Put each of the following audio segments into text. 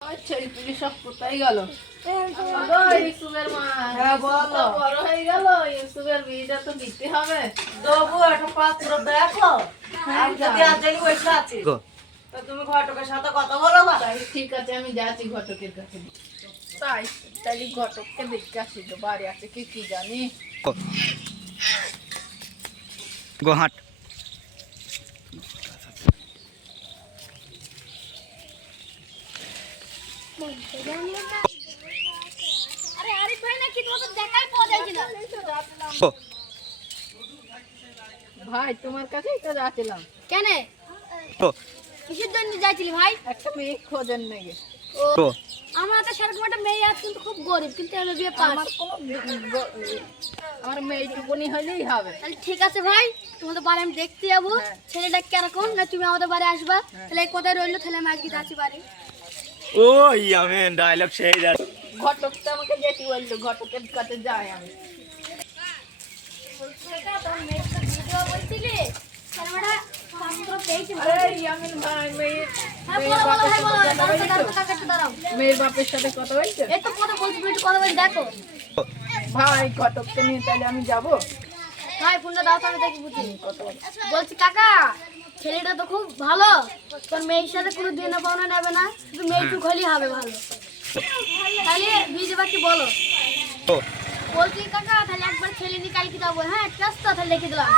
আচ্ছা তুমি সব কোথায় গেল? ইউসুফের মা বড় হয়ে গেল, ইউসুফের বিয়েটা তো দিতে হবে। দেবো একটা পাত্র দেখো। আমি যদি আজ জানি বসে আছি তো তুমি ঘটকের সাথে কথা বলো না। ঠিক আছে, আমি যাচ্ছি ঘটকের কাছে। তাই তাই ঘটককে দেখতে আসি, তো বাড়ি আছে কি কি জানি। গোহাট ভাই তোমার কাছেই তো যাচ্ছিলাম। কেন কিসের জন্য যাইছিলি ভাই? একটা মেয়ে খোঁজেন নাকি? ও আমার তো সেরকম একটা মেয়ে আছে, কিন্তু খুব গরিব, কিন্তু আমি বিয়ে পাস। আমার মেয়েটুকুনি হলেই হবে। তাহলে ঠিক আছে ভাই, তোমাদের বাড়ি আমি দেখতে যাবো। ছেলেটা কিরকম, না তুমি আমাদের বাড়ি আসবা? তাহলে এই কোথায় রইলো, তাহলে আমি আজকে যাচ্ছি বাড়ি। ওই আমি ডায়লগ সেই যাচ্ছে। ঘটকটা আমাকে যেতে বললো, ঘটকের কাছে যাই আমি। মেয়ের বাপের সাথে কথা বলছো? দেখো ভাই ঘটককে নিয়ে তাহলে আমি যাবো। ভাই ফোনটা দাও তো, আমি দেখি বুঝি। বলছি কাকা, ছেলেটা তো খুব ভালো, তোর মেয়ের সাথে কোনো দেনা পাওনা নেবে না, শুধু মেয়েটুক হলেই হবে ভালো। তাহলে বিয়ে দেবা কি বলো? বলছি কাকা, তাহলে একবার ছেলে নিয়ে কালকে যাবো। হ্যাঁ ঠিক আছে, তো তাহলে লিখে দিলাম।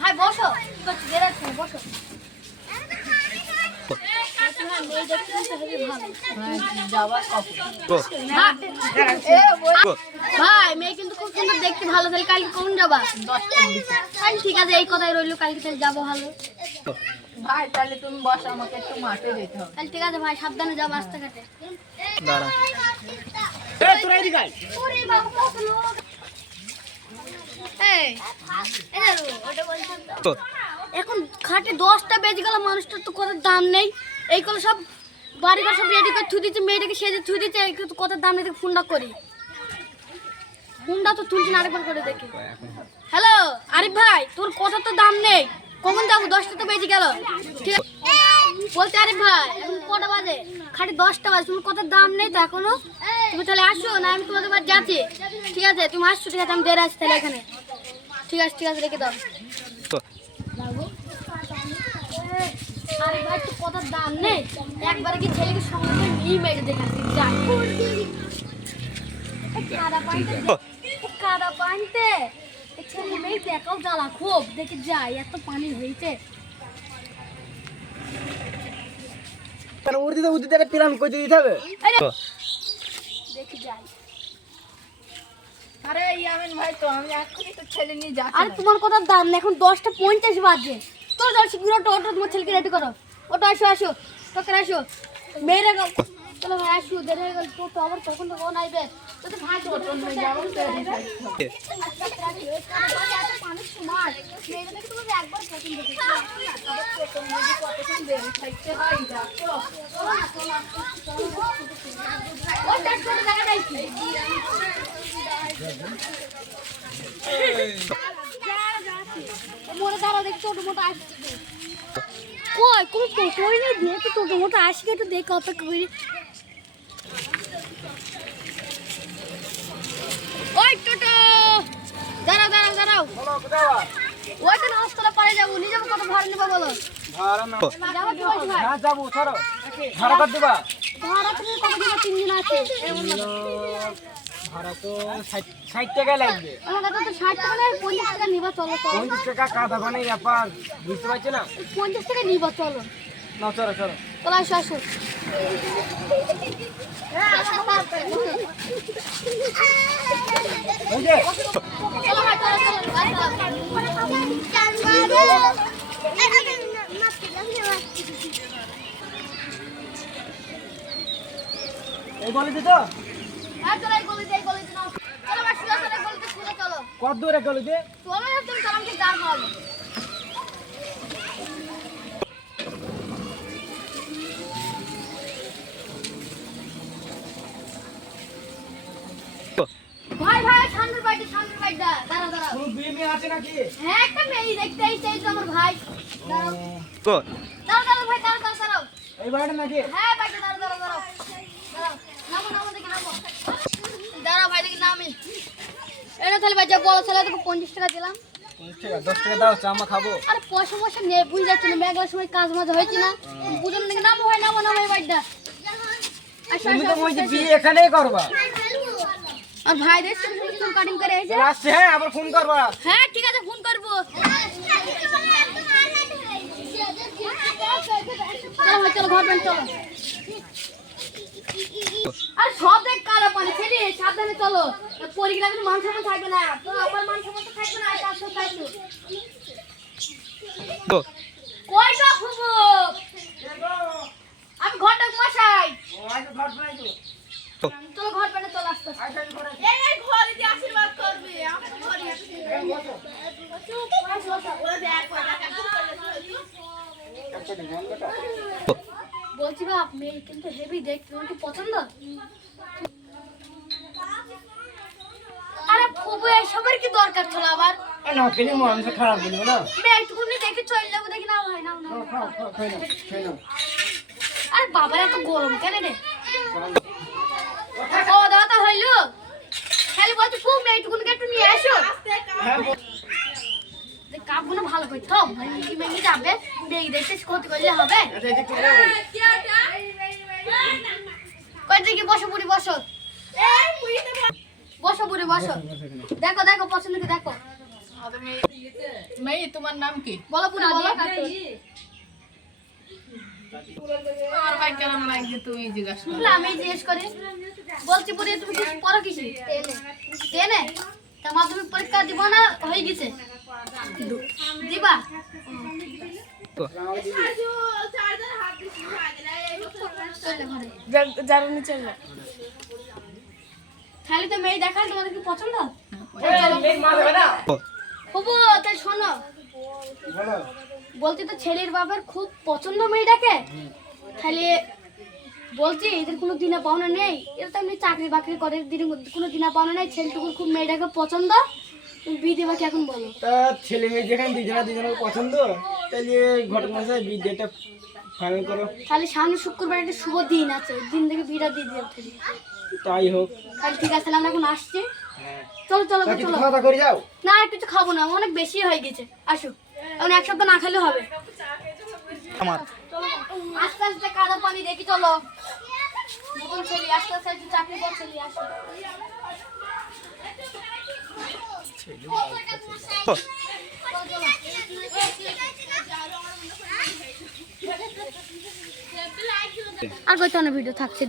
ভাই বসো, বসো। হ্যাঁ, মেয়ে দেখতে কিন্তু হেবি ভালো। যাবার ভাই মেয়ে কিন্তু খুব সুন্দর, দেখতে ভালো। তাহলে কালকে কখন যাবা? 10টার দিকে। তাহলে ঠিক আছে, এই কথাই রইলো, কালকে তাহলে যাবো ভালো। ভাই তাহলে তুমি বসো, আমাকে একটু মাঠে যেতে হবে। তাহলে ঠিক আছে ভাই, সাবধানে যাবো রাস্তাঘাটে। দাঁড়া ওরে বাবা, কত লোক! এই, এই দেখো, ওটা বলছেন তো। এখন খাটে 10টা বেজে গেল, মানুষটার তো কত দাম নেই। এই কলে সব বাড়িঘর সব রেডি করে থুই দিচ্ছে, মেয়েটাকে সেজে থুই দিচ্ছে, কত দাম নেই। ফোনটা করি, ফোনটা তো তুলছি না, আরেকবার করে দেখি। হ্যালো আরিফ ভাই, তোর কথা তো দাম নেই, কখন যাবো? 10টা তো বেজে গেল। ঠিক আছে বলছি আরিফ ভাই, এখন কটা বাজে? খালি 10টা বাজে, তোমার কথার দাম নেই তো এখনো? তুমি তাহলে আসো না, আমি তোমাদের বাড়ি যাচ্ছি। ঠিক আছে তুমি আসছো, ঠিক আছে আমি দেড় আসছি তাহলে এখানে। ঠিক আছে রেখে দাও। আরে ভাই তোর কথার দাম নেই, একবারে কি ছেলেকে সঙ্গে করে নিয়ে মেরে দেখাচ্ছি। যাই কাদা পানিতে ছেলে মেয়ে দেখাও জ্বালা খুব, দেখে যাই এত পানি হয়েছে। দেখি যাই। আরে ইয়ামিন ভাই, তো আমি এখনই তো ছেলে নিয়ে যাচ্ছি। আরে তোমার কথার দাম নেই, এখন 10টা 50 বাজে। তোর দশ ওটো তোমার ছেলেকে রেডি করো। ওটা আসো তোকে আসো মেয়েরা চলো ভাই, আসো দেরি হয়ে গেল। তো আবার কখন তো কখন আইবে? তো তো ভাই টোটো নিয়ে যাবো তো এদিকে থাকতে হবে। মানুষ তোমার মেয়েদেরকে তুমি একবার পছন্দ দেখেছি। টোটো নিয়ে কতক্ষণ দেরি থাকতে হয়, দেখো। ওই টাইট করে দেখা যায় কি? মোড়ে দাঁড়া, দেখি ছোট মোটো আসছে। কই নেই, দেখি ছোট মোটো আসছে, একটু দেখে অপেক্ষা করি। ওই টোটো দাঁড়াও। ওইটা রাস্তাটা পারে যাবো, নিয়ে যাবো। কত ভাড়া নেবো বলো? যাবো কি বলছি ভাই? ভাড়া তুমি কত দিনে 3 দিন আছে? ভাড়া তো 60 টাকা লাগবে। আমার কাছে তো 60 টাকা নেই, 50 টাকা নিবা চলো। 50 টাকা কাদা বানাই ব্যাপার, বুঝতে পারছো না? 50 টাকা নিবা চলো। না চলো চলো আসো। ওই যে চলো ভাই, চলো। এই বলে তো হ্যাঁ চলো, এই গলিতে নাও। চলো ভাই, সোজা গলিতে সোজা চলো। কত দূরে গেল যে? চলো না, তুমি চলো, আমাকে দাঁড় করাবো। ভাই সামনের বাড়িটা দাঁড়াও। কোনো বিয়ে মেয়ে আছে নাকি? হ্যাঁ একটা মেয়ে দেখতে এইছে, এই তো আমার ভাই। দাঁড়াও কো ভাই, দাঁড়াও। এই বাড়িটা নাকি? হ্যাঁ বাড়িটা দাঁড়াও। নামো নামো দেখি নামো। দাঁড়াও ভাই দেখি নামি। এটা তাহলে ভাই যা বলো তাহলে তোকে 50 টাকা দিলাম। ঠিক আছে 10 টাকা দাও চামা খাবো। আরে পয়সা নেই বুঝে যাচ্ছে না মেঘলার সময় কাজ মাঝে হয়েছে না বুঝুন নাকি নামো ভাই নামো নামো এই বাড়িটা। তুমি তো বলছি বিয়ে এখানেই করবা। আর ভাই দেখ তুমি কাটিং করে এসে আসছে হ্যাঁ আবার ফোন করবা। হ্যাঁ ঠিক আছে ফোন করবো। চলো ভাই চলো ঘর বেন চলো। আর সব দেখ কারা পানি ছেড়ে সাবধানে চলো পরিগ্রামে কিন্তু মান সম্মান থাকবে না তো আমার মান সম্মান তো থাকবে না এটা আসলে তাই তো গো কয়টা ফুবু আমি ঘরটা মশাই চলো ঘর পেটে চলে আসতে এই ঘরে যে আশীর্বাদ করবে আমার ঘরে ওরা দেখ বলছি বাপ মেয়ে কিন্তু হেভি দেখতে তোমার কি পছন্দ? আরে ফুবু এসবের কি দরকার ছিল আবার না কেন মানুষ খারাপ বলবো না। মেয়ে একটুকুনি দেখে চলে যাবো দেখি না ভাই নাও নাও খাও খাও খাই না। আরে বাবার এত গরম কেন রে খাওয়া দাওয়া তো হইলো খালি বলছি খুব মেয়ে একটুকুনি একটু নিয়ে আসো কাপগুলো ভালো করে তো কি মেয়ে যাবে দেখি দেখতে ক্ষতি করলে হবে কই দেখি বসো বুড়ি বসো বসো বুড়ি বসো দেখো দেখো পছন্দ কি দেখো মেয়ে তোমার নাম কি বলো বুড়ি বলো আর ভাই কেমন লাগছে তুমি জিজ্ঞাসা না আমি জিজ্ঞেস করি বলছি বুড়ি তুমি কি পড়ো কিসে টেনে তা মাধ্যমিক পরীক্ষা দিব না হয়ে গেছে দিবা জারুনি চলবে খালি তো মেয়ে দেখাল তোমাদের কি পছন্দ হবু তাই শোনো বলছি তো ছেলের বাবার খুব পছন্দ মেয়েটাকে খালি বলছি এদের কোনো দিনা পাওনা নেই এরা তো এমনি চাকরি বাকরি করে কোনো দিনা পাওনা নেই ছেলেটুকুর খুব মেয়েটাকে পছন্দ তুমি বিয়ে দেবা কি এখন বলো তা ছেলে মেয়ে যেখানে দুজনের পছন্দ তাহলে ঘটনা আছে বিয়ে ডেটটা ফাইনাল করো। খালি সামনে শুক্রবার একটা শুভ দিন আছে ওই দিন থেকে বিয়েটা দিয়ে দিতে হবে তাই হোক। খালি ঠিক আছে তাহলে আমরা এখন আসছি চলো চলো তা কি চলো খাওয়া দাওয়া করে যাও। না আর কিছু খাবো না অনেক বেশি হয়ে গেছে আসো এখন এক সপ্তাহ না খেলে হবে আমার আস্তে আস্তে কাদা পানি দেখি চলো নতুন ছেলে আস্তে আস্তে একটু চাকরি কর ছেলে আসো আর কত না ভিডিও থাকছে